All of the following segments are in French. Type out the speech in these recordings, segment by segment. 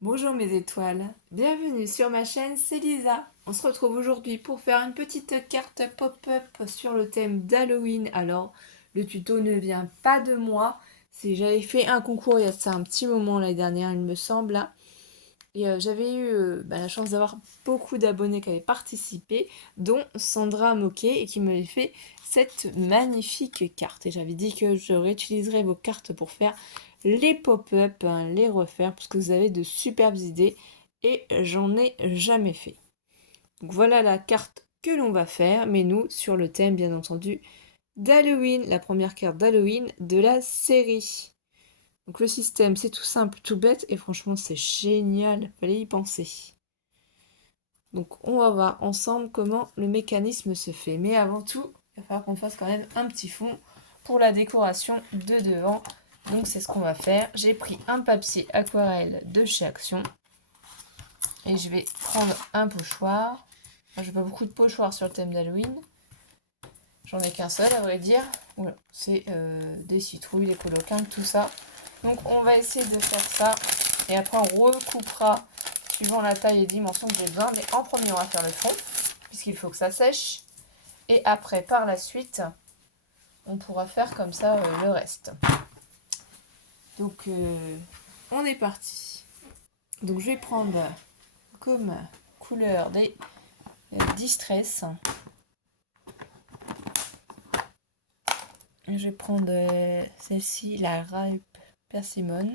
Bonjour mes étoiles, bienvenue sur ma chaîne, c'est Lisa. On se retrouve aujourd'hui pour faire une petite carte pop-up sur le thème d'Halloween. Alors, le tuto ne vient pas de moi, j'avais fait un concours il y a ça un petit moment l'année dernière, il me semble, hein. Et j'avais eu la chance d'avoir beaucoup d'abonnés qui avaient participé, dont Sandra Moquet, et qui m'avait fait cette magnifique carte. Et j'avais dit que je réutiliserais vos cartes pour faire les pop-up, hein, les refaire, parce que vous avez de superbes idées, et j'en ai jamais fait. Donc voilà la carte que l'on va faire, mais nous, sur le thème, bien entendu, d'Halloween, la première carte d'Halloween de la série. Donc le système, c'est tout simple, tout bête, et franchement, c'est génial, fallait y penser. Donc on va voir ensemble comment le mécanisme se fait. Mais avant tout, il va falloir qu'on fasse quand même un petit fond pour la décoration de devant. Donc c'est ce qu'on va faire. J'ai pris un papier aquarelle de chez Action. Et je vais prendre un pochoir. Moi, j'ai pas beaucoup de pochoirs sur le thème d'Halloween. J'en ai qu'un seul à vrai dire. Voilà, c'est des citrouilles, des coloquins, tout ça. Donc on va essayer de faire ça. Et après on recoupera suivant la taille et dimension que j'ai besoin. Mais en premier on va faire le fond, puisqu'il faut que ça sèche. Et après par la suite, on pourra faire comme ça le reste. Donc on est parti. Donc je vais prendre comme couleur des Distress. Je vais prendre celle-ci, la Ripe Persimmon.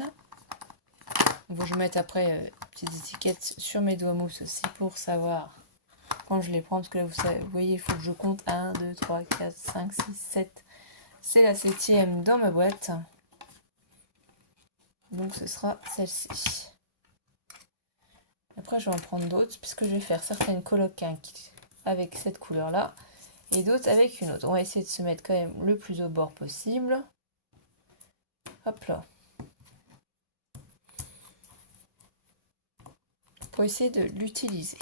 Bon, je vais mettre après petites étiquettes sur mes doigts mousse aussi pour savoir quand je les prends. Parce que là, vous voyez, il faut que je compte 1, 2, 3, 4, 5, 6, 7. C'est la 7e dans ma boîte. Donc ce sera celle-ci. Après, je vais en prendre d'autres puisque je vais faire certaines coloquins avec cette couleur-là et d'autres avec une autre. On va essayer de se mettre quand même le plus au bord possible. Hop là. Pour essayer de l'utiliser.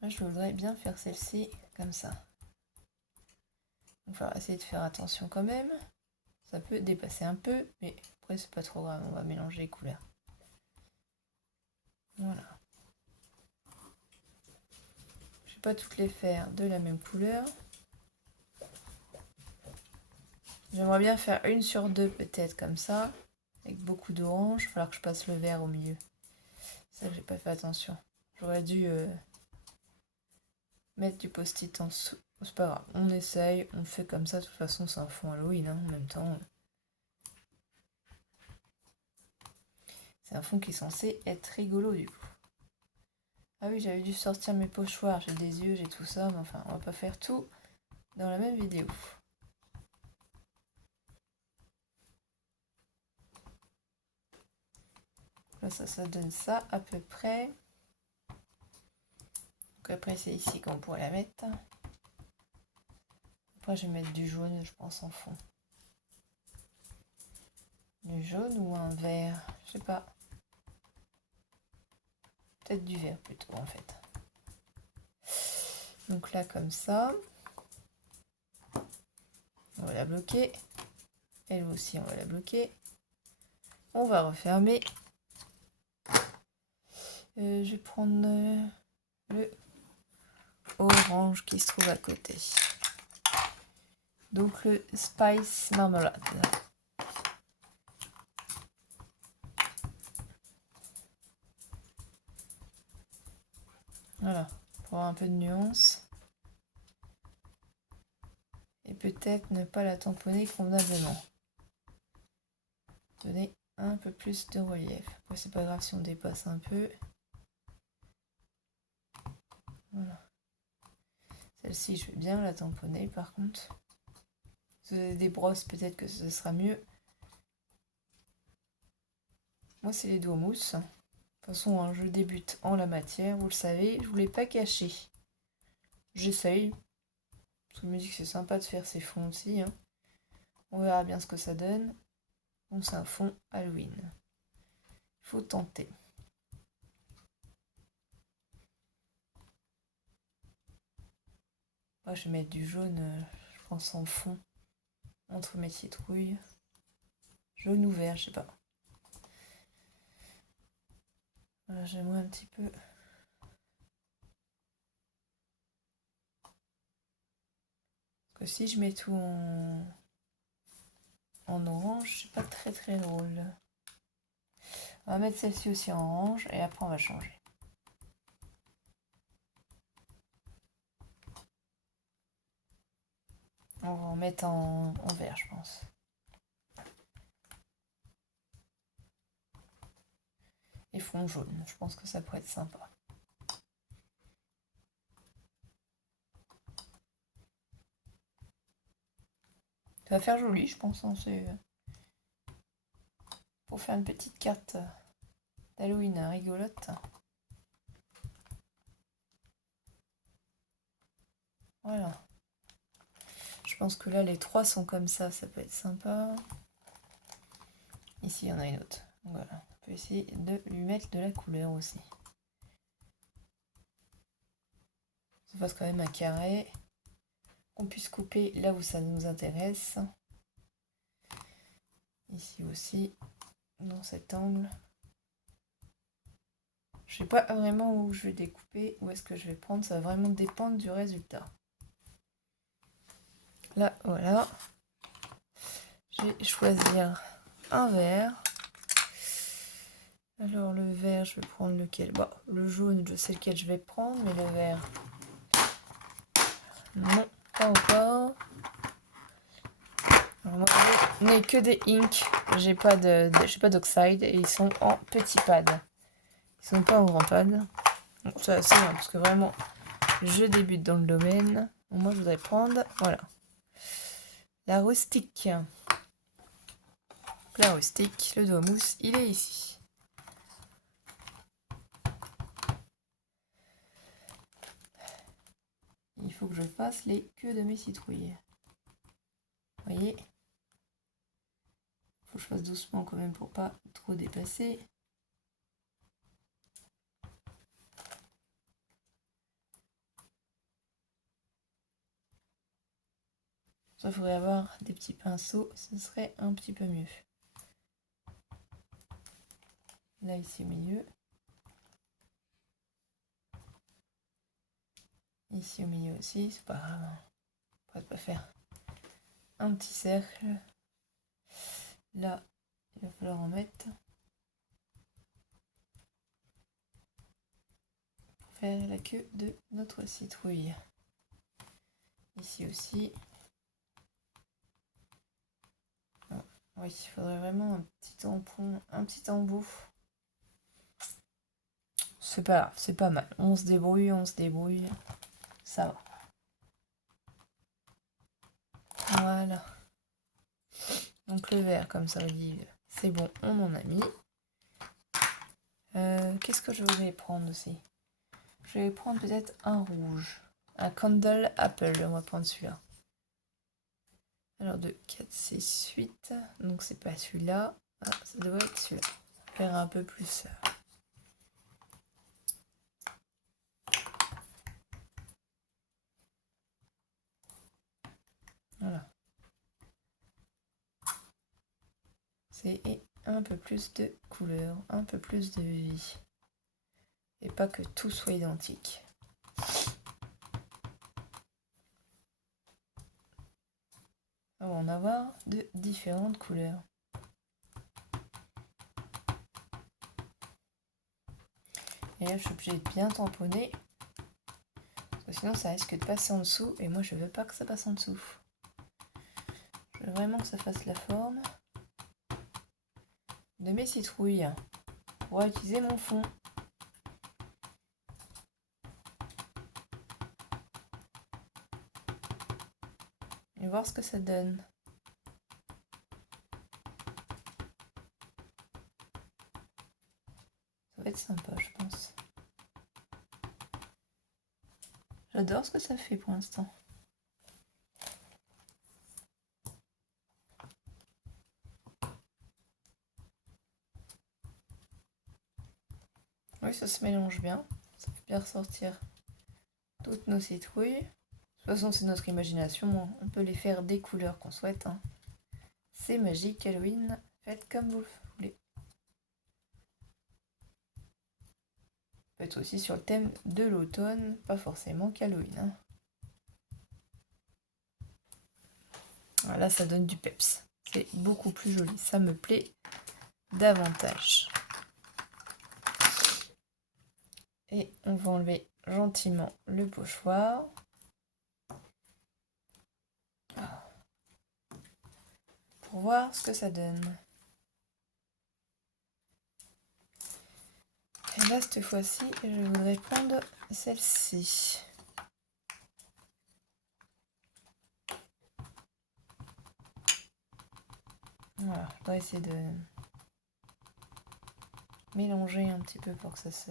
Là, je voudrais bien faire celle-ci comme ça. Donc, il va essayer de faire attention quand même. Ça peut dépasser un peu, mais après, c'est pas trop grave. On va mélanger les couleurs. Voilà. Je vais pas toutes les faire de la même couleur. J'aimerais bien faire une sur deux, peut-être comme ça, avec beaucoup d'orange. Il va falloir que je passe le vert au milieu. C'est ça que j'ai pas fait attention. J'aurais dû mettre du post-it en dessous. C'est pas grave, on essaye, on fait comme ça. De toute façon, c'est un fond Halloween hein, en même temps. C'est un fond qui est censé être rigolo du coup. Ah oui, j'avais dû sortir mes pochoirs, j'ai des yeux, j'ai tout ça, mais enfin, on va pas faire tout dans la même vidéo. Là, ça donne ça à peu près. Donc après, c'est ici qu'on pourrait la mettre. Après, je vais mettre du jaune, je pense, en fond. Du jaune ou un vert, je sais pas. Peut-être du vert plutôt, en fait. Donc là, comme ça. On va la bloquer. Elle aussi, on va la bloquer. On va refermer. Je vais prendre le orange qui se trouve à côté. Donc le Spice Marmalade. Voilà, pour avoir un peu de nuance. Et peut-être ne pas la tamponner convenablement. Donner un peu plus de relief. Après, c'est pas grave si on dépasse un peu. Voilà. Celle-ci, je vais bien la tamponner par contre. Si vous avez des brosses, peut-être que ce sera mieux. Moi, c'est les doigts mousse. De toute façon, hein, je débute en la matière, vous le savez, je ne vous l'ai pas caché. J'essaye. Parce que je me dis que c'est sympa de faire ces fonds aussi. Hein. On verra bien ce que ça donne. Bon, c'est un fond Halloween. Il faut tenter. Moi, je vais mettre du jaune, je pense, en fond. Entre mes citrouilles. Jaune ou vert, je sais pas. Voilà, j'aimerais un petit peu. Parce que si je mets tout en orange, c'est pas très très drôle. On va mettre celle-ci aussi en orange et après on va changer. On va en mettre en vert, je pense. Et fond jaune, je pense que ça pourrait être sympa. Ça va faire joli, je pense. Hein, c'est pour faire une petite carte d'Halloween rigolote. Voilà. Je pense que là, les trois sont comme ça peut être sympa. Ici, il y en a une autre. Donc voilà, on peut essayer de lui mettre de la couleur aussi. Ça fasse quand même un carré. Qu'on puisse couper là où ça nous intéresse. Ici aussi, dans cet angle. Je sais pas vraiment où je vais découper, où est-ce que je vais prendre. Ça va vraiment dépendre du résultat. Là, voilà. Je vais choisir un vert. Alors le vert, je vais prendre lequel? Bon, le jaune, je sais lequel je vais prendre, mais le vert, non, pas encore. Alors, moi, je n'ai que des inks. J'ai pas d'oxyde et ils sont en petit pad. Ils sont pas en grand pad. Bon, ça c'est bien parce que vraiment, je débute dans le domaine. Moi, je voudrais prendre, voilà, la rustique. La rustique, le doigt mousse, il est ici. Il faut que je fasse les queues de mes citrouilles. Vous voyez? Faut que je fasse doucement quand même pour pas trop dépasser. Ça, il faudrait avoir des petits pinceaux, ce serait un petit peu mieux. Là, ici au milieu. Ici au milieu aussi, c'est pas grave. On pourrait pas faire un petit cercle. Là, il va falloir en mettre. Pour faire la queue de notre citrouille. Ici aussi. Oh, oui, il faudrait vraiment un petit tampon, un petit embout. C'est pas grave, c'est pas mal. On se débrouille, ça va. Voilà. Donc le vert, comme ça, Olive, c'est bon, on en a mis. Qu'est-ce que je voulais prendre aussi? Je vais prendre peut-être un rouge. Un Candle Apple, on va prendre celui-là. Alors 2, 4, 6, 8. Donc c'est pas celui-là. Ah, ça doit être celui-là. Faire un peu plus. Voilà. C'est un peu plus de couleur, un peu plus de vie. Et pas que tout soit identique. On va en avoir de différentes couleurs. Et là, je suis obligée de bien tamponner. Parce que sinon, ça risque de passer en dessous. Et moi, je veux pas que ça passe en dessous. Je veux vraiment que ça fasse la forme de mes citrouilles. Pour utiliser mon fond. Et voir ce que ça donne. Ça va être sympa, je pense. J'adore ce que ça fait pour l'instant. Oui, ça se mélange bien. Ça fait bien ressortir toutes nos citrouilles. De toute façon, c'est notre imagination. On peut les faire des couleurs qu'on souhaite. Hein. C'est magique, Halloween Faites comme vous voulez. Faites aussi sur le thème de l'automne, pas forcément qu'Halloween. Hein. Là, ça donne du peps. C'est beaucoup plus joli. Ça me plaît davantage. Et on va enlever gentiment le pochoir. Pour voir ce que ça donne. Et là, cette fois-ci, je voudrais prendre celle-ci. Voilà, je dois essayer de mélanger un petit peu pour que ça se...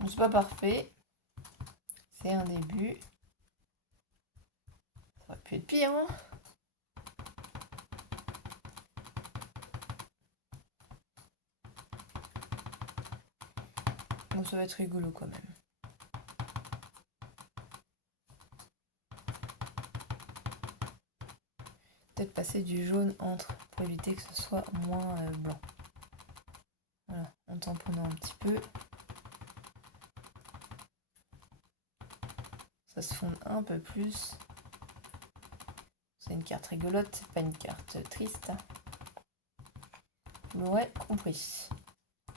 Bon, c'est pas parfait. C'est un début. Ça aurait pu être pire, hein. Bon, ça va être rigolo quand même. Peut-être passer du jaune entre pour éviter que ce soit moins blanc. Voilà, en tamponnant un petit peu. Ça se fonde un peu plus. C'est une carte rigolote, c'est pas une carte triste. Vous l'aurez compris.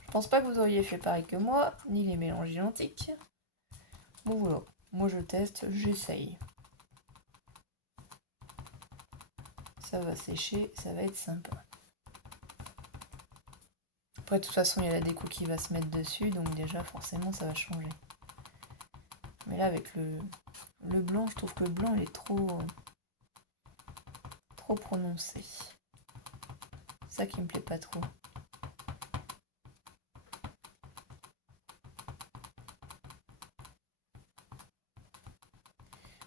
Je pense pas que vous auriez fait pareil que moi, ni les mélanges identiques. Bon voilà, moi je teste, j'essaye. Ça va sécher, ça va être sympa. Après de toute façon il y a la déco qui va se mettre dessus, donc déjà forcément ça va changer. Mais là avec le blanc, je trouve que le blanc il est trop prononcé. C'est ça qui me plaît pas trop.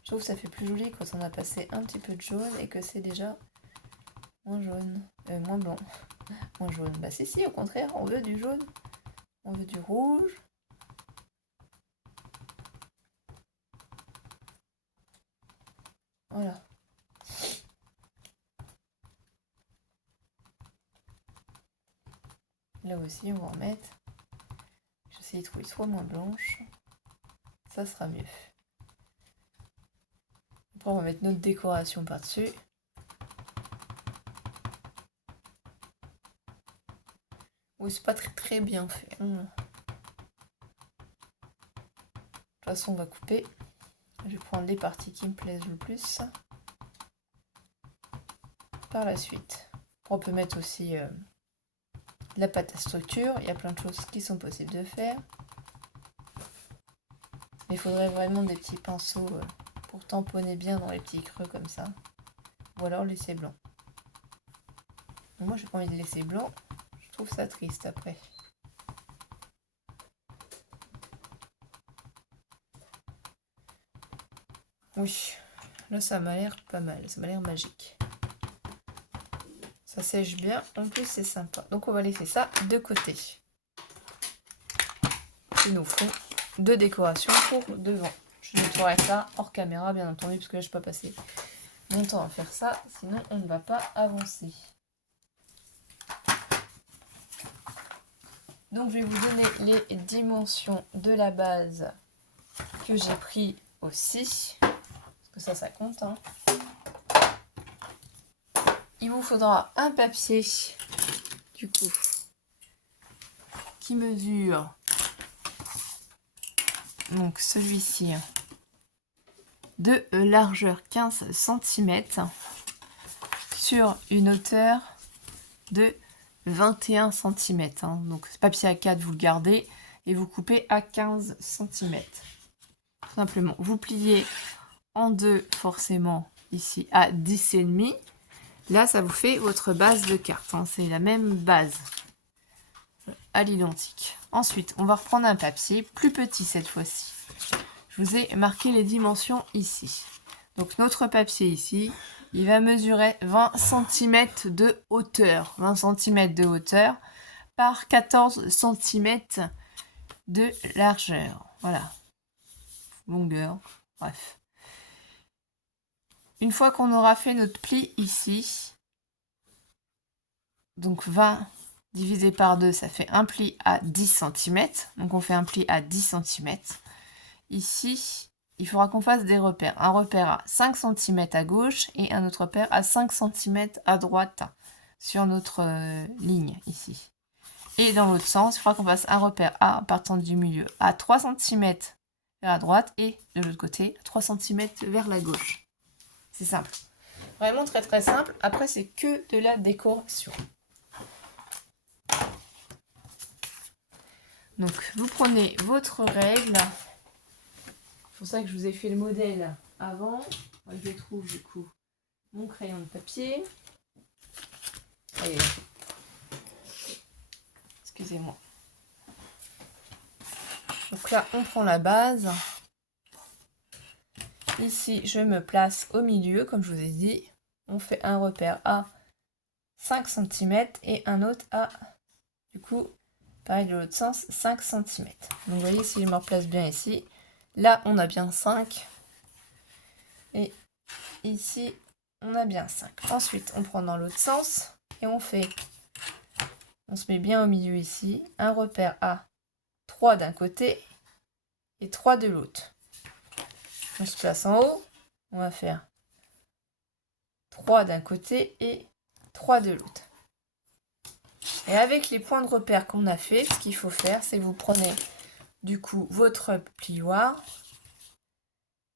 Je trouve que ça fait plus joli quand on a passé un petit peu de jaune et que c'est déjà moins jaune, moins blanc, moins jaune. Bah si, au contraire, on veut du jaune, on veut du rouge. Voilà. Là aussi, on va en mettre. J'essaie de trouver soit moins blanche, ça sera mieux. Après, on va mettre notre décoration par-dessus. Oui, c'est pas très bien fait. De toute façon, on va couper. Je vais prendre les parties qui me plaisent le plus. Par la suite. Après, on peut mettre aussi la pâte à structure. Il y a plein de choses qui sont possibles de faire. Mais il faudrait vraiment des petits pinceaux pour tamponner bien dans les petits creux comme ça. Ou alors laisser blanc. Moi, j'ai pas envie de laisser blanc. Je trouve ça triste après. Oui, là ça m'a l'air pas mal, ça m'a l'air magique. Ça sèche bien, en plus c'est sympa. Donc on va laisser ça de côté. C'est nos fonds de décoration pour devant. Je nettoierai ça hors caméra bien entendu, parce que là je peux pas passer mon temps à faire ça, sinon on ne va pas avancer. Donc je vais vous donner les dimensions de la base que j'ai pris aussi. Ça compte. Hein. Il vous faudra un papier, du coup, qui mesure, donc celui-ci, de largeur 15 cm sur une hauteur de 21 cm. Hein. Donc ce papier A4, vous le gardez et vous coupez à 15 cm. Tout simplement, vous pliez en deux forcément ici à 10,5. Là, ça vous fait votre base de carte. Hein. C'est la même base à l'identique. Ensuite, on va reprendre un papier plus petit cette fois-ci. Je vous ai marqué les dimensions ici. Donc notre papier ici, il va mesurer 20 cm de hauteur. 20 cm de hauteur par 14 cm de largeur. Voilà. Longueur. Bref. Une fois qu'on aura fait notre pli ici, donc 20 divisé par 2, ça fait un pli à 10 cm. Donc on fait un pli à 10 cm. Ici, il faudra qu'on fasse des repères. Un repère à 5 cm à gauche et un autre repère à 5 cm à droite sur notre ligne ici. Et dans l'autre sens, il faudra qu'on fasse un repère A partant du milieu à 3 cm vers la droite et de l'autre côté 3 cm vers la gauche. C'est simple. Vraiment très très simple. Après, c'est que de la décoration. Donc, vous prenez votre règle. C'est pour ça que je vous ai fait le modèle avant. Je trouve du coup mon crayon de papier. Allez. Excusez-moi. Donc là, on prend la base. Ici, je me place au milieu, comme je vous ai dit. On fait un repère à 5 cm et un autre à, du coup, pareil de l'autre sens, 5 cm. Donc vous voyez, si je me replace bien ici, là, on a bien 5. Et ici, on a bien 5. Ensuite, on prend dans l'autre sens et on se met bien au milieu ici, un repère à 3 d'un côté et 3 de l'autre. On se place en haut, on va faire 3 d'un côté et 3 de l'autre. Et avec les points de repère qu'on a fait, ce qu'il faut faire, c'est que vous prenez du coup votre plioir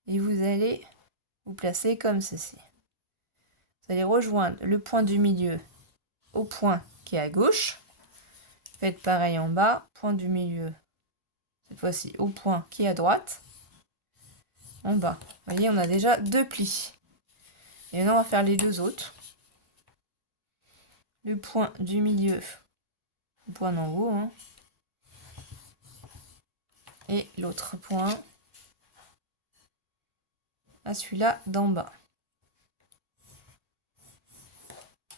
et vous allez vous placer comme ceci. Vous allez rejoindre le point du milieu au point qui est à gauche. Faites pareil en bas, point du milieu, cette fois-ci au point qui est à droite. En bas. Vous voyez, on a déjà 2 plis. Et maintenant, on va faire les 2 autres. Le point du milieu, le point d'en haut, hein, et l'autre point à celui-là d'en bas.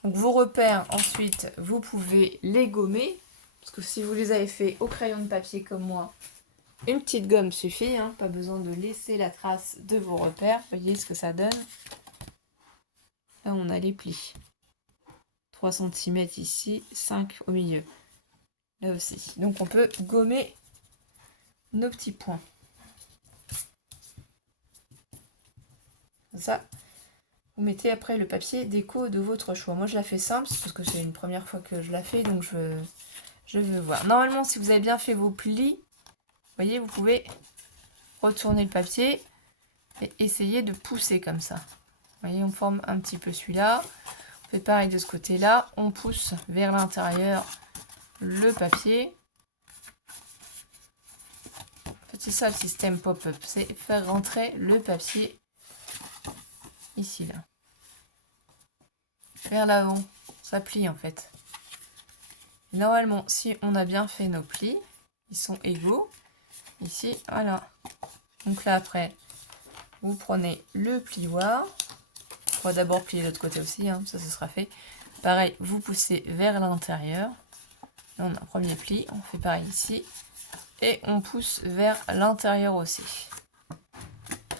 Donc vos repères, ensuite, vous pouvez les gommer. Parce que si vous les avez fait au crayon de papier comme moi, une petite gomme suffit. Hein, pas besoin de laisser la trace de vos repères. Vous voyez ce que ça donne. Là, on a les plis. 3 cm ici, 5 au milieu. Là aussi. Donc on peut gommer nos petits points. Ça, vous mettez après le papier déco de votre choix. Moi, je la fais simple, parce que c'est une première fois que je la fais, donc je veux voir. Normalement, si vous avez bien fait vos plis, vous voyez, vous pouvez retourner le papier et essayer de pousser comme ça. Vous voyez, on forme un petit peu celui-là. On fait pareil de ce côté-là. On pousse vers l'intérieur le papier. En fait, c'est ça le système pop-up. C'est faire rentrer le papier ici, là. Vers l'avant. Ça plie, en fait. Normalement, si on a bien fait nos plis, ils sont égaux. Ici, voilà. Donc là, après, vous prenez le plioir. On va d'abord plier l'autre côté aussi, hein, ça, ce sera fait. Pareil, vous poussez vers l'intérieur. Là, on a un premier pli, on fait pareil ici. Et on pousse vers l'intérieur aussi.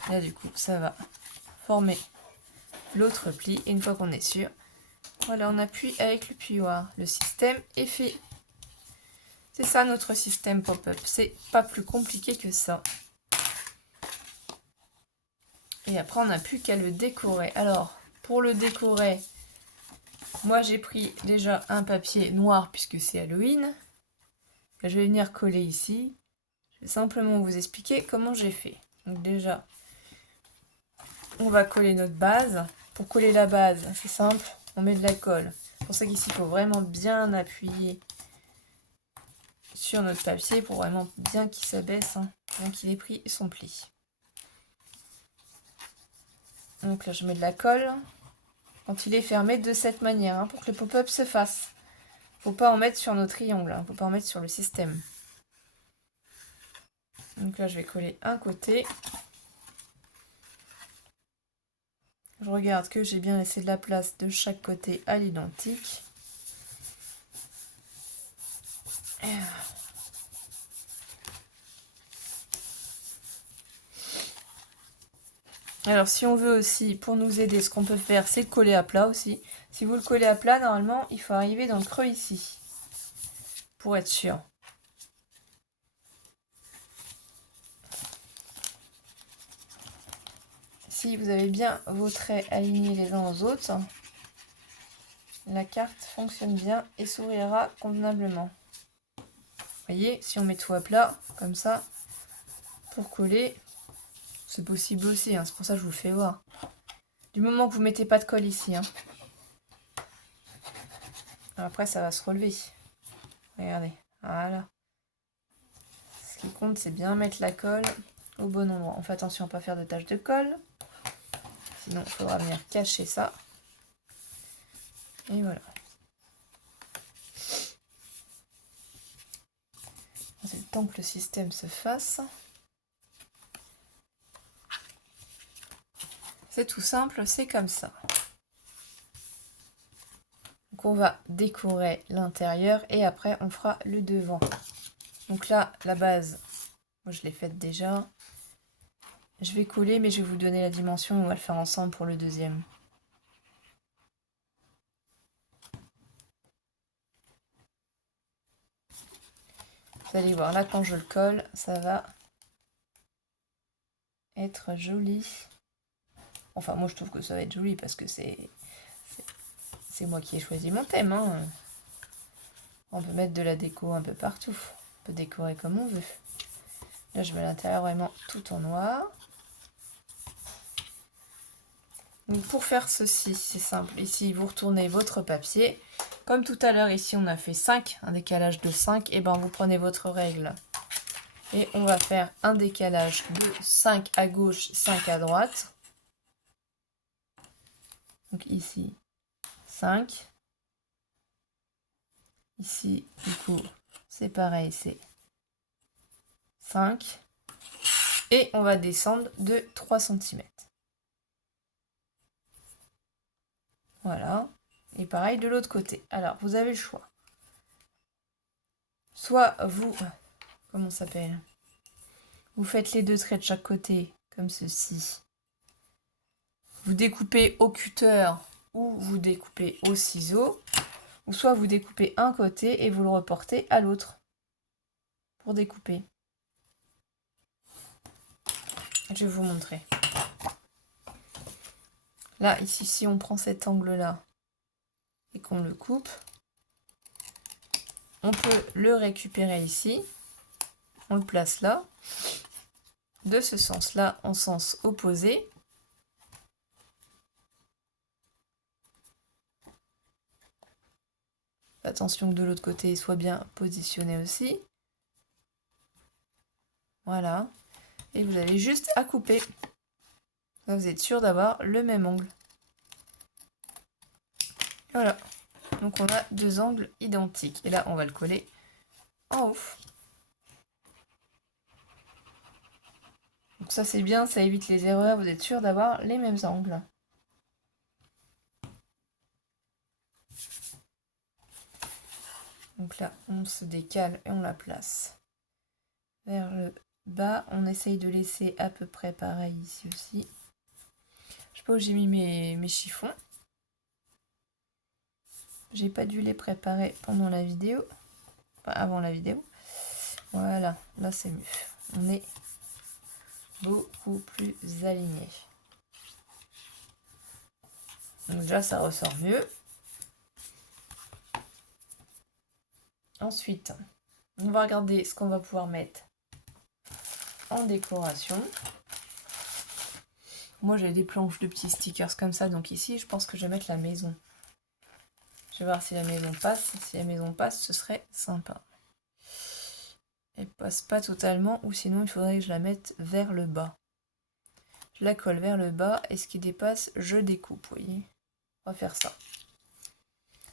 Là, du coup, ça va former l'autre pli. Et une fois qu'on est sûr, voilà, on appuie avec le plioir. Le système est fait. C'est ça notre système pop-up. C'est pas plus compliqué que ça. Et après, on n'a plus qu'à le décorer. Alors, pour le décorer, moi j'ai pris déjà un papier noir puisque c'est Halloween. Que je vais venir coller ici. Je vais simplement vous expliquer comment j'ai fait. Donc déjà, on va coller notre base. Pour coller la base, c'est simple, on met de la colle. C'est pour ça qu'ici, il faut vraiment bien appuyer sur notre papier pour vraiment bien qu'il s'abaisse, hein, bien qu'il ait pris son pli. Donc là, je mets de la colle quand il est fermé de cette manière, hein, pour que le pop-up se fasse. Faut pas en mettre sur nos triangles, hein, faut pas en mettre sur le système. Donc là, je vais coller un côté. Je regarde que j'ai bien laissé de la place de chaque côté à l'identique. Alors si on veut aussi, pour nous aider, ce qu'on peut faire, c'est le coller à plat aussi. Si vous le collez à plat, normalement, il faut arriver dans le creux ici, pour être sûr. Si vous avez bien vos traits alignés les uns aux autres, la carte fonctionne bien et s'ouvrira convenablement. Vous voyez, si on met tout à plat, comme ça, pour coller, c'est possible aussi, hein, c'est pour ça que je vous le fais voir. Du moment que vous ne mettez pas de colle ici. Hein. Après, ça va se relever. Regardez, voilà. Ce qui compte, c'est bien mettre la colle au bon endroit. On fait attention à ne pas faire de taches de colle. Sinon, il faudra venir cacher ça. Et voilà. C'est le temps que le système se fasse. C'est tout simple, c'est comme ça. Donc on va décorer l'intérieur et après on fera le devant. Donc là, la base, moi je l'ai faite déjà. Je vais coller, mais je vais vous donner la dimension, on va le faire ensemble pour le deuxième. Vous allez voir, là quand je le colle, ça va être joli. Enfin, moi je trouve que ça va être joli parce que c'est moi qui ai choisi mon thème. Hein. On peut mettre de la déco un peu partout. On peut décorer comme on veut. Là, je mets l'intérieur vraiment tout en noir. Donc pour faire ceci, c'est simple. Ici, vous retournez votre papier. Comme tout à l'heure, ici, on a fait 5, un décalage de 5. Et ben, vous prenez votre règle. Et on va faire un décalage de 5 à gauche, 5 à droite. Donc ici, 5. Ici, du coup, c'est pareil, c'est 5. Et on va descendre de 3 cm. Voilà. Et pareil de l'autre côté. Alors, vous avez le choix. Soit vous... Comment ça s'appelle? Vous faites les deux traits de chaque côté, comme ceci. Vous découpez au cutter ou vous découpez au ciseau. Ou soit vous découpez un côté et vous le reportez à l'autre pour découper. Je vais vous montrer. Là, ici, si on prend cet angle-là et qu'on le coupe, on peut le récupérer ici. On le place là. De ce sens-là, en sens opposé. Attention que de l'autre côté, il soit bien positionné aussi. Voilà. Et vous avez juste à couper. Là, vous êtes sûr d'avoir le même angle. Voilà. Donc on a deux angles identiques. Et là, on va le coller en haut. Donc ça, c'est bien, ça évite les erreurs. Vous êtes sûr d'avoir les mêmes angles. Donc là, on se décale et on la place vers le bas. On essaye de laisser à peu près pareil ici aussi. Je sais pas où j'ai mis mes chiffons. J'ai pas dû les préparer pendant la vidéo. Enfin, avant la vidéo. Voilà, là c'est mieux. On est beaucoup plus aligné. Donc déjà, ça ressort mieux. Ensuite, on va regarder ce qu'on va pouvoir mettre en décoration. Moi, j'ai des planches de petits stickers comme ça. Donc ici, je pense que je vais mettre la maison. Je vais voir si la maison passe. Si la maison passe, ce serait sympa. Elle passe pas totalement, ou sinon, il faudrait que je la mette vers le bas. Je la colle vers le bas, et ce qui dépasse, je découpe, vous voyez. On va faire ça.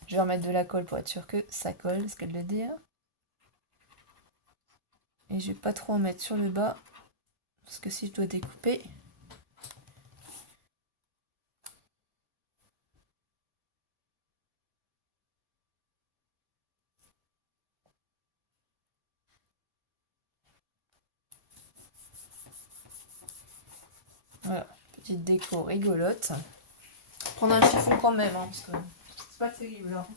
Je vais remettre de la colle pour être sûr que ça colle, ce qu'elle veut dire. Et je vais pas trop en mettre sur le bas, parce que si je dois découper, Petite déco rigolote. Prendre un chiffon quand même, hein, parce que c'est pas terrible. Hein.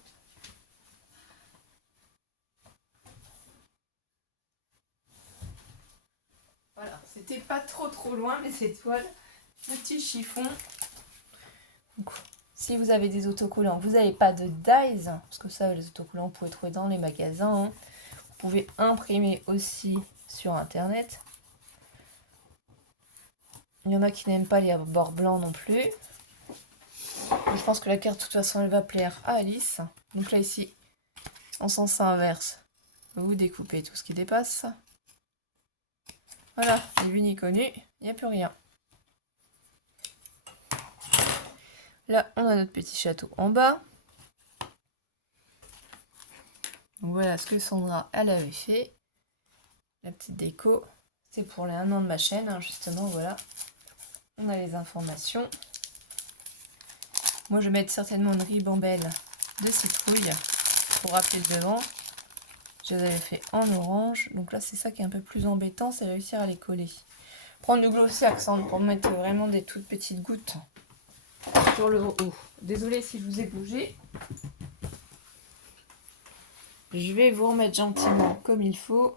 Voilà, c'était pas trop loin, mais cette toile, un petit chiffon. Donc, si vous avez des autocollants, vous n'avez pas de dies, parce que ça, les autocollants, vous pouvez trouver dans les magasins. Hein. Vous pouvez imprimer aussi sur internet. Il y en a qui n'aiment pas les bords blancs non plus. Je pense que la carte, de toute façon, elle va plaire à Alice. Donc là, ici, en sens inverse, vous découpez tout ce qui dépasse. Voilà, ni vu ni connu, il n'y a plus rien. Là, on a notre petit château en bas. Donc voilà ce que Sandra, elle avait fait. La petite déco, c'est pour les 1 an de ma chaîne, hein, justement, voilà. On a les informations. Moi, je vais mettre certainement une ribambelle de citrouille pour rappeler le devant. Je les avais fait en orange. Donc là, c'est ça qui est un peu plus embêtant, c'est réussir à les coller. Prendre du glossy accent pour mettre vraiment des toutes petites gouttes sur le haut. Désolée si je vous ai bougé. Je vais vous remettre gentiment comme il faut.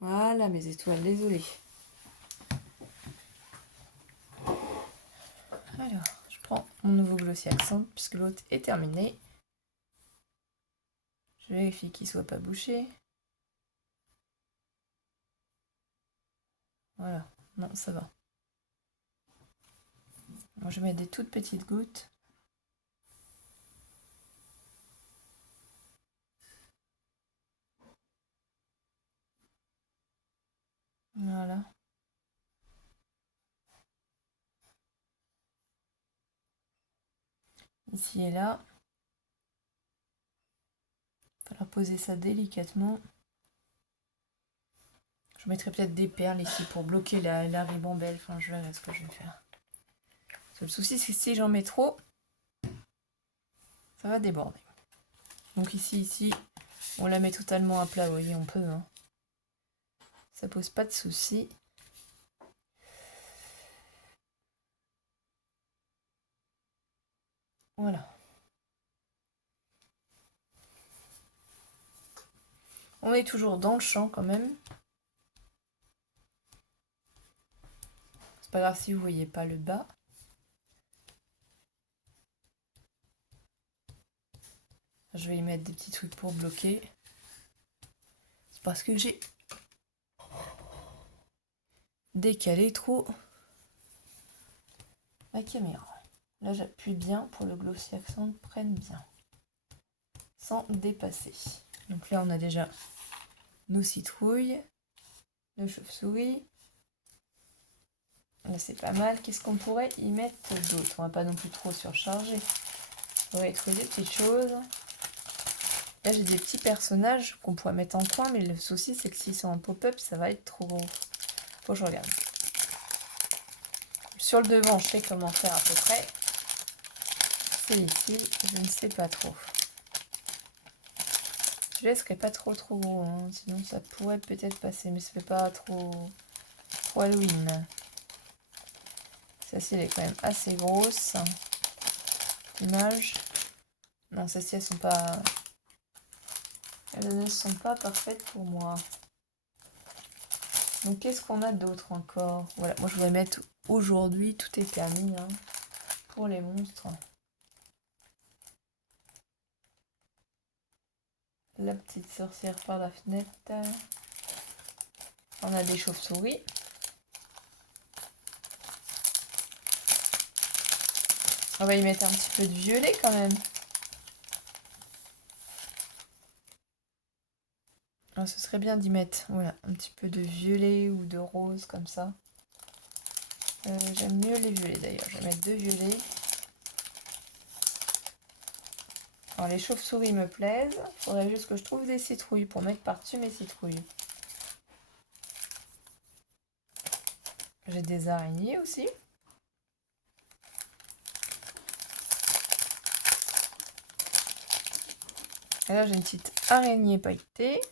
Voilà mes étoiles, désolée. Alors, je prends mon nouveau glossy accent puisque l'autre est terminé. Je vérifie qu'il ne soit pas bouché. Voilà, non, ça va. Moi, je mets des toutes petites gouttes. Voilà. Ici et là. Il va falloir poser ça délicatement. Je mettrai peut-être des perles ici pour bloquer la ribambelle. Enfin, je verrai ce que je vais faire. Parce que le souci, c'est que si j'en mets trop, ça va déborder. Donc ici, on la met totalement à plat. Vous voyez, on peut. Hein. Ça pose pas de souci. Voilà. On est toujours dans le champ quand même. C'est pas grave si vous voyez pas le bas. Je vais y mettre des petits trucs pour bloquer. C'est parce que j'ai décalé trop la caméra. Là, j'appuie bien pour le glossy accent prenne bien. Sans dépasser. Donc là, on a déjà nos citrouilles, nos chauves-souris. Là, c'est pas mal. Qu'est-ce qu'on pourrait y mettre d'autre? On va pas non plus trop surcharger. On va y trouver des petites choses. Là, j'ai des petits personnages qu'on pourrait mettre en coin, mais le souci, c'est que s'ils sont en pop-up, ça va être trop gros. Faut que je regarde. Sur le devant, je sais comment faire à peu près. C'est ici, je ne sais pas trop. Je laisserai pas trop gros, hein, sinon ça pourrait peut-être passer, mais ça fait pas trop Halloween. Celle-ci, elle est quand même assez grosse. Image. Non, celles-ci, elles sont pas... Elles ne sont pas parfaites pour moi. Donc, qu'est-ce qu'on a d'autre encore? Voilà, moi, je voudrais mettre aujourd'hui, tout est permis, hein, pour les monstres. La petite sorcière par la fenêtre. On a des chauves-souris. On va y mettre un petit peu de violet quand même. Alors, ce serait bien d'y mettre voilà, un petit peu de violet ou de rose comme ça. J'aime mieux les violets d'ailleurs. Je vais mettre 2 violets. Alors les chauves-souris me plaisent. Il faudrait juste que je trouve des citrouilles pour mettre par-dessus mes citrouilles. J'ai des araignées aussi. Et là j'ai une petite araignée pailletée.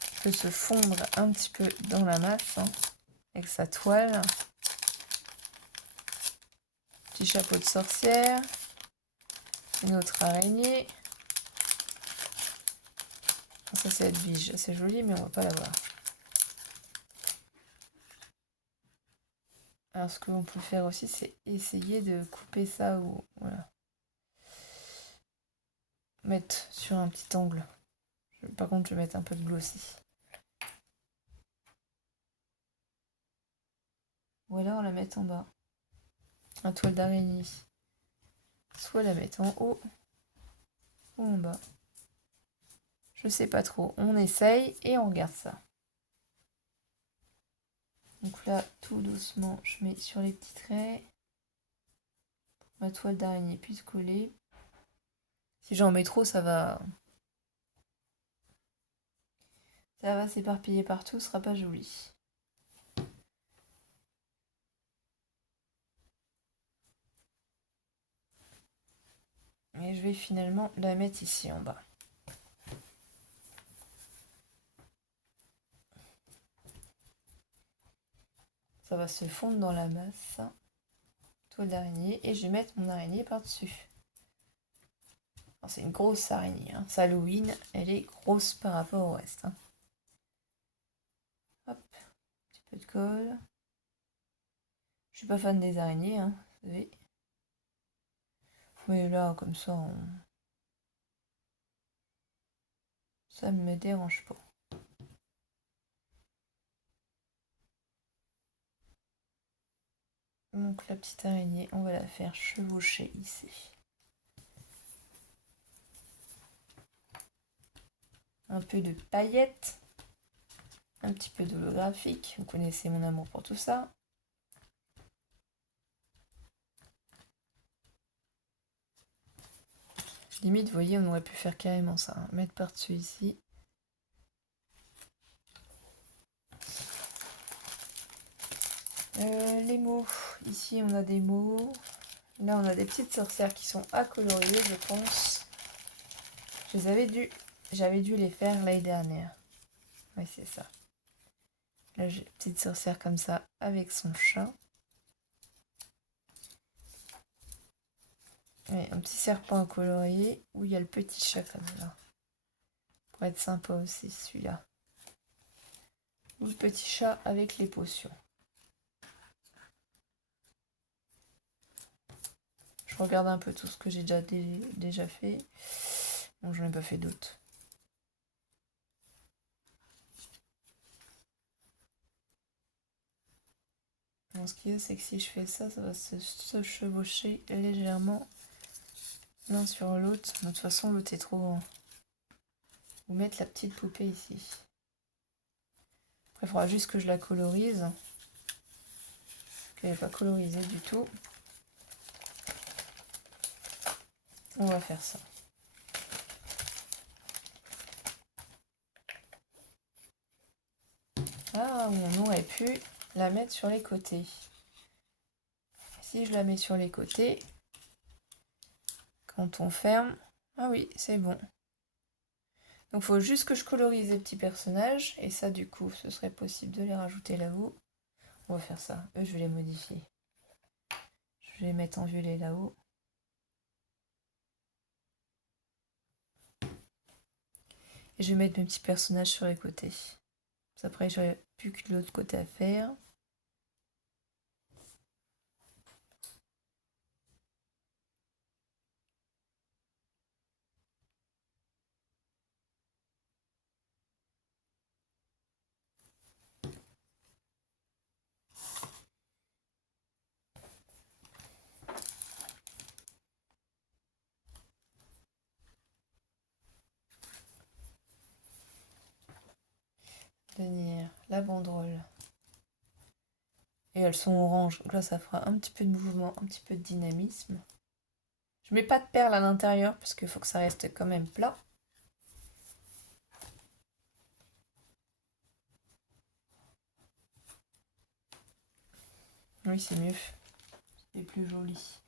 Qui peut se fondre un petit peu dans la masse. Hein. avec sa toile. Petit chapeau de sorcière. Une autre araignée. Ça, c'est Edwige. C'est joli, mais on va pas la voir. Alors, ce que l'on peut faire aussi, c'est essayer de couper ça ou voilà. Mettre sur un petit angle. Par contre, je vais mettre un peu de glossy. Ou alors la mettre en bas. Un toile d'araignée. Soit la mettre en haut ou en bas. Je sais pas trop. On essaye et on regarde ça. Donc là, tout doucement, je mets sur les petits traits. Ma toile d'araignée puisse coller. Si j'en mets trop, ça va s'éparpiller partout, ce sera pas joli. Et je vais finalement la mettre ici en bas. Ça va se fondre dans la masse. Toile d'araignée. Et je vais mettre mon araignée par-dessus. C'est une grosse araignée. Hein. C'est Halloween, elle est grosse par rapport au reste. Hein. Hop, un petit peu de colle. Je suis pas fan des araignées, hein, vous savez. Mais là, comme ça, ça ne me dérange pas. Donc la petite araignée, on va la faire chevaucher ici. Un peu de paillettes, un petit peu d'holographique. Vous connaissez mon amour pour tout ça. Limite, vous voyez, on aurait pu faire carrément ça. Hein. Mettre par-dessus ici. Les mots. Ici, on a des mots. Là, on a des petites sorcières qui sont à colorier, je pense. J'avais dû les faire l'année dernière. Oui, c'est ça. Là, j'ai une petite sorcière comme ça avec son chat. Et un petit serpent à colorier où il y a le petit chat comme ça. Pour être sympa aussi, celui-là. Ou le petit chat avec les potions. Je regarde un peu tout ce que j'ai déjà fait. Bon, j'en ai pas fait d'autres. Bon, ce qu'il y a, c'est que si je fais ça, ça va se chevaucher légèrement l'un sur l'autre. De toute façon, l'autre est trop grand. Vous mettre la petite poupée ici. Après, il faudra juste que je la colorise. Elle n'est pas colorisée du tout. On va faire ça. Ah, on aurait pu la mettre sur les côtés. Si je la mets sur les côtés, quand on ferme... Ah oui, c'est bon. Donc il faut juste que je colorise les petits personnages. Et ça, du coup, ce serait possible de les rajouter là-haut. On va faire ça. Eux, je vais les modifier. Je vais les mettre en violet là-haut. Et je vais mettre mes petits personnages sur les côtés. Après, j'aurais plus que l'autre côté à faire. Tenir la banderole. Et elles sont oranges. Donc là, ça fera un petit peu de mouvement, un petit peu de dynamisme. Je mets pas de perles à l'intérieur parce qu'il faut que ça reste quand même plat. Oui, c'est mieux. C'est plus joli.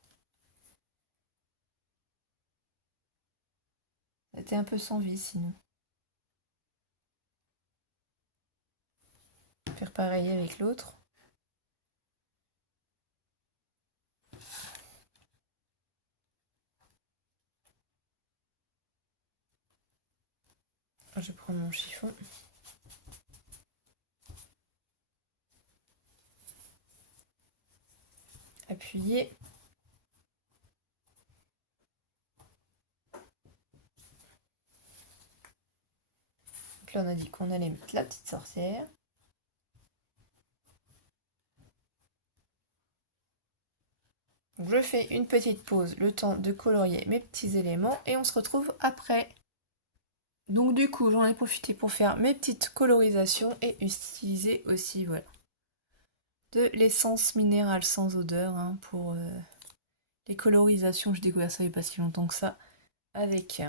C'était un peu sans vie sinon. Faire pareil avec l'autre. Je prends mon chiffon. Appuyer. Donc là, on a dit qu'on allait mettre la petite sorcière. Donc je fais une petite pause, le temps de colorier mes petits éléments et on se retrouve après. Donc du coup, j'en ai profité pour faire mes petites colorisations et utiliser aussi, voilà, de l'essence minérale sans odeur hein, pour les colorisations. J'ai découvert ça il n'y a pas si longtemps que ça, avec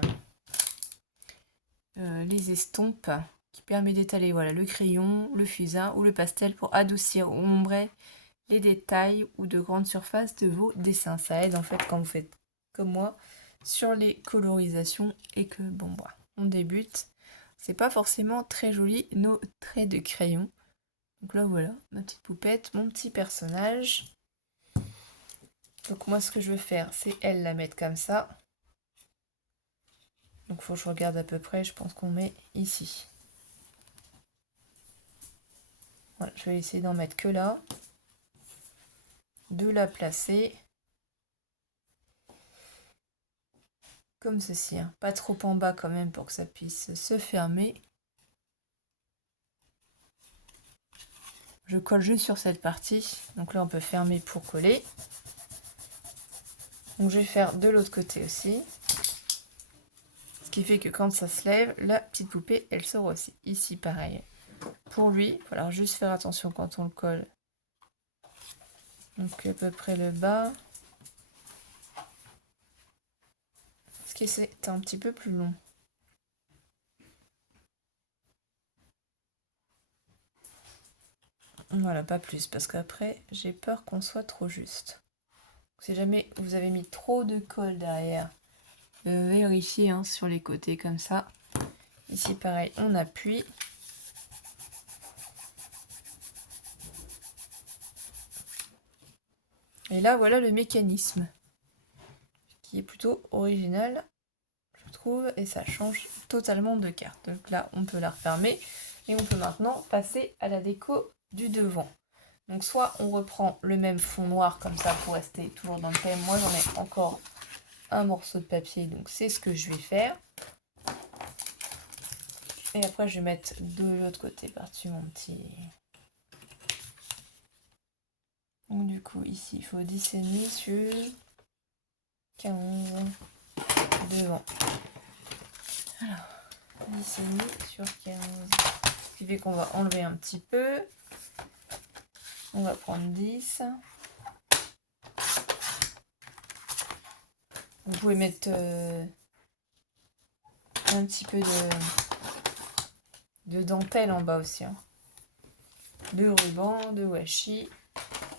les estompes qui permet d'étaler voilà, le crayon, le fusain ou le pastel pour adoucir ou ombrer les détails ou de grandes surfaces de vos dessins. Ça aide en fait quand vous faites comme moi sur les colorisations et que bon voilà, on débute. C'est pas forcément très joli nos traits de crayon. Donc là voilà, ma petite poupette, mon petit personnage. Donc moi ce que je veux faire, c'est elle la mettre comme ça. Donc il faut que je regarde à peu près, je pense qu'on met ici. Voilà, je vais essayer d'en mettre que là. De la placer comme ceci, hein. Pas trop en bas quand même pour que ça puisse se fermer. Je colle juste sur cette partie, donc là on peut fermer pour coller. Donc je vais faire de l'autre côté aussi. Ce qui fait que quand ça se lève, la petite poupée elle sort aussi. Ici pareil. Pour lui, il va falloir juste faire attention quand on le colle. Donc à peu près le bas. Ce qui est un petit peu plus long. Voilà, pas plus, parce qu'après, j'ai peur qu'on soit trop juste. Si jamais vous avez mis trop de colle derrière, vérifiez hein, sur les côtés comme ça. Ici, pareil, on appuie. Et là, voilà le mécanisme, qui est plutôt original, je trouve, et ça change totalement de carte. Donc là, on peut la refermer, et on peut maintenant passer à la déco du devant. Donc soit on reprend le même fond noir comme ça pour rester toujours dans le thème. Moi j'en ai encore un morceau de papier, donc c'est ce que je vais faire. Et après je vais mettre de l'autre côté par-dessus mon petit... Donc du coup ici il faut 10,5 sur 15 devant. Alors 10,5 sur 15. Ce qui fait qu'on va enlever un petit peu. On va prendre 10. Vous pouvez mettre un petit peu de dentelle en bas aussi. Hein. De ruban, de washi.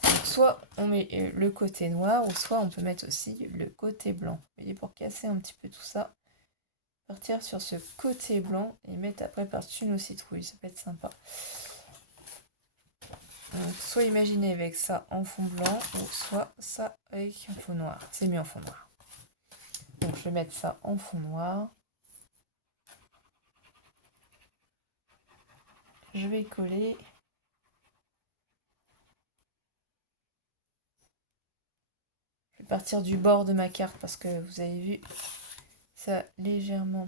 Donc soit on met le côté noir, ou soit on peut mettre aussi le côté blanc. Vous voyez, pour casser un petit peu tout ça. Partir sur ce côté blanc et mettre après par-dessus nos citrouilles. Ça peut être sympa. Donc, soit imaginer avec ça en fond blanc, ou soit ça avec un fond noir. C'est mieux en fond noir. Donc je vais mettre ça en fond noir. Je vais coller. Je vais partir du bord de ma carte parce que vous avez vu, ça a légèrement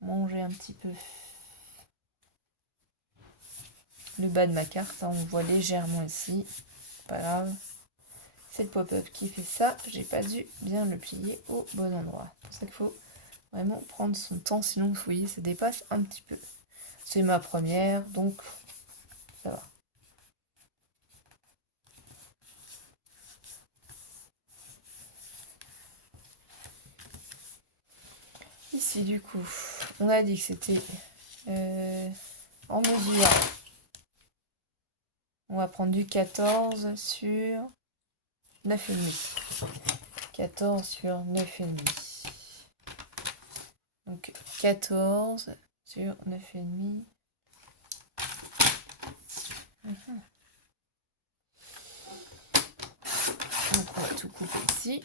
mangé un petit peu le bas de ma carte. Hein, on voit légèrement ici. Pas grave. C'est le pop-up qui fait ça. J'ai pas dû bien le plier au bon endroit. C'est pour ça qu'il faut vraiment prendre son temps. Sinon, vous voyez, ça dépasse un petit peu. C'est ma première, donc ça va. Ici, du coup, on a dit que c'était en mesure. On va prendre du 14 sur 9,5. 14 sur 9,5. Donc 14 sur 9,5. Donc on va tout couper ici.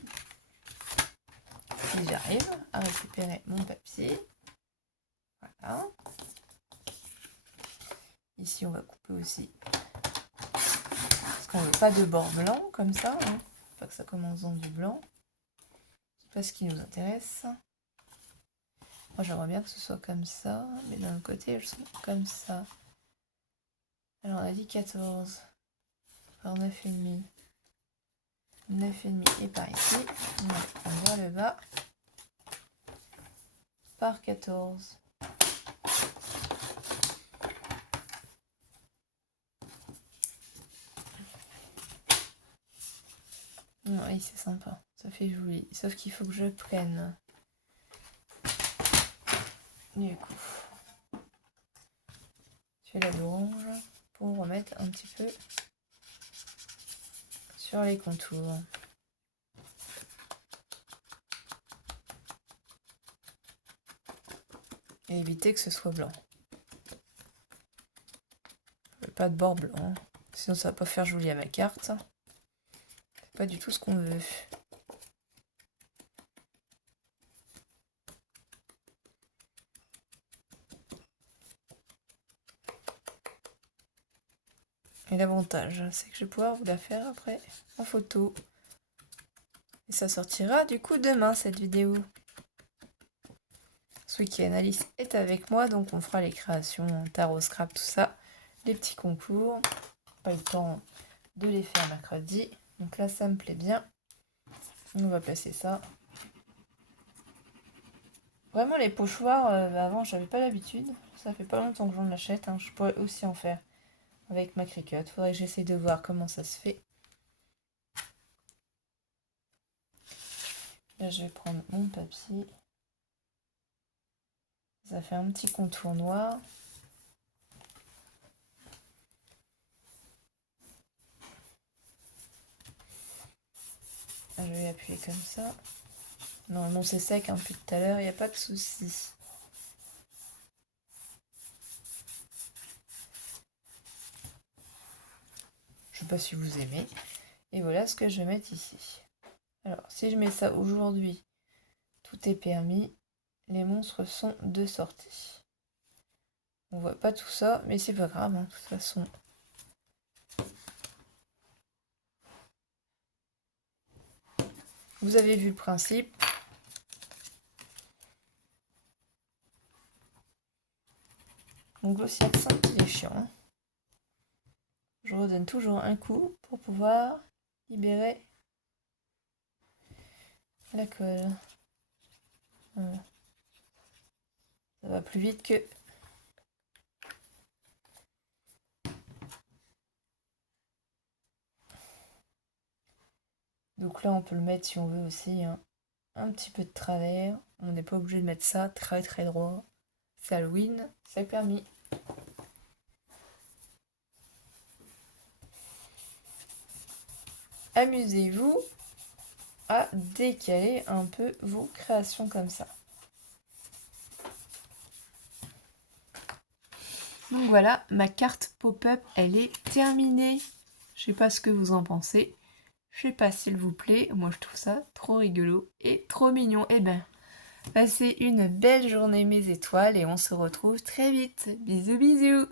si j'arrive à récupérer mon papier. Voilà. Ici, on va couper aussi. Parce qu'on veut pas de bord blanc comme ça. Hein. Pas que ça commence dans du blanc. C'est pas ce qui nous intéresse. Moi, j'aimerais bien que ce soit comme ça. Mais d'un côté, elles sont comme ça. Alors, on a dit 14 par 9,5. 9,5 et par ici. On voit le bas par 14. Oui, c'est sympa. Ça fait joli. Sauf qu'il faut que je prenne. Du coup, je fais la l'orange pour remettre un petit peu sur les contours. Et éviter que ce soit blanc. Pas de bord blanc. Sinon ça va pas faire joli à ma carte. C'est pas du tout ce qu'on veut. Et l'avantage, c'est que je vais pouvoir vous la faire après en photo. Et ça sortira du coup demain cette vidéo. Ce week-end, Alice est avec moi, donc on fera les créations, tarot, scrap, tout ça. Les petits concours. Pas le temps de les faire mercredi. Donc là, ça me plaît bien. On va placer ça. Vraiment, les pochoirs, avant, j'avais pas l'habitude. Ça fait pas longtemps que j'en achète. Hein. Je pourrais aussi en faire avec ma Cricut. Faudrait que j'essaie de voir comment ça se fait. Là, je vais prendre mon papier. Ça fait un petit contour noir. Je vais appuyer comme ça. Normalement, c'est sec depuis tout à l'heure. Il n'y a pas de souci. Je sais pas si vous aimez. Et voilà ce que je vais mettre ici. Alors, si je mets ça aujourd'hui, tout est permis. Les monstres sont de sortie. On voit pas tout ça, mais c'est pas grave, hein, de toute façon. Vous avez vu le principe. Donc l'oscillation qui est chiant. Je redonne toujours un coup pour pouvoir libérer la colle. Voilà. Ça va plus vite que... Donc là, on peut le mettre si on veut aussi, hein, un petit peu de travers. On n'est pas obligé de mettre ça très très droit. C'est Halloween, c'est permis. Amusez-vous à décaler un peu vos créations comme ça. Donc voilà, ma carte pop-up, elle est terminée. Je sais pas ce que vous en pensez. Je sais pas s'il vous plaît. Moi, je trouve ça trop rigolo et trop mignon. Eh ben, passez une belle journée mes étoiles et on se retrouve très vite. Bisous bisous.